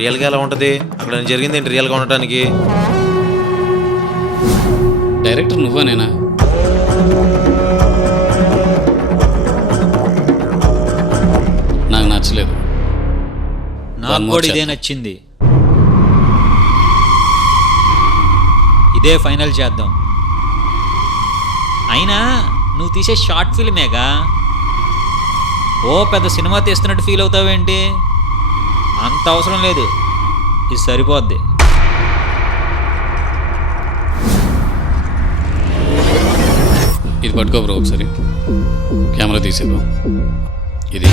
రియల్గా ఎలా ఉంటుంది? అక్కడ జరిగింది ఏంటి రియల్గా ఉండటానికి? డైరెక్టర్ నువ్వేనా? నాకు నచ్చలేదు. నాకు కూడా ఇదే నచ్చింది. ఇదే ఫైనల్ చేద్దాం. అయినా నువ్వు తీసే షార్ట్ ఫిల్మేగా, ఓ పెద్ద సినిమా తీస్తున్నట్టు ఫీల్ అవుతావేంటి? అంత అవసరం లేదు, ఇది సరిపోద్ది. ఇది పట్టుకో బ్రో, ఒకసారి కెమెరా తీసేద్దాం. ఇది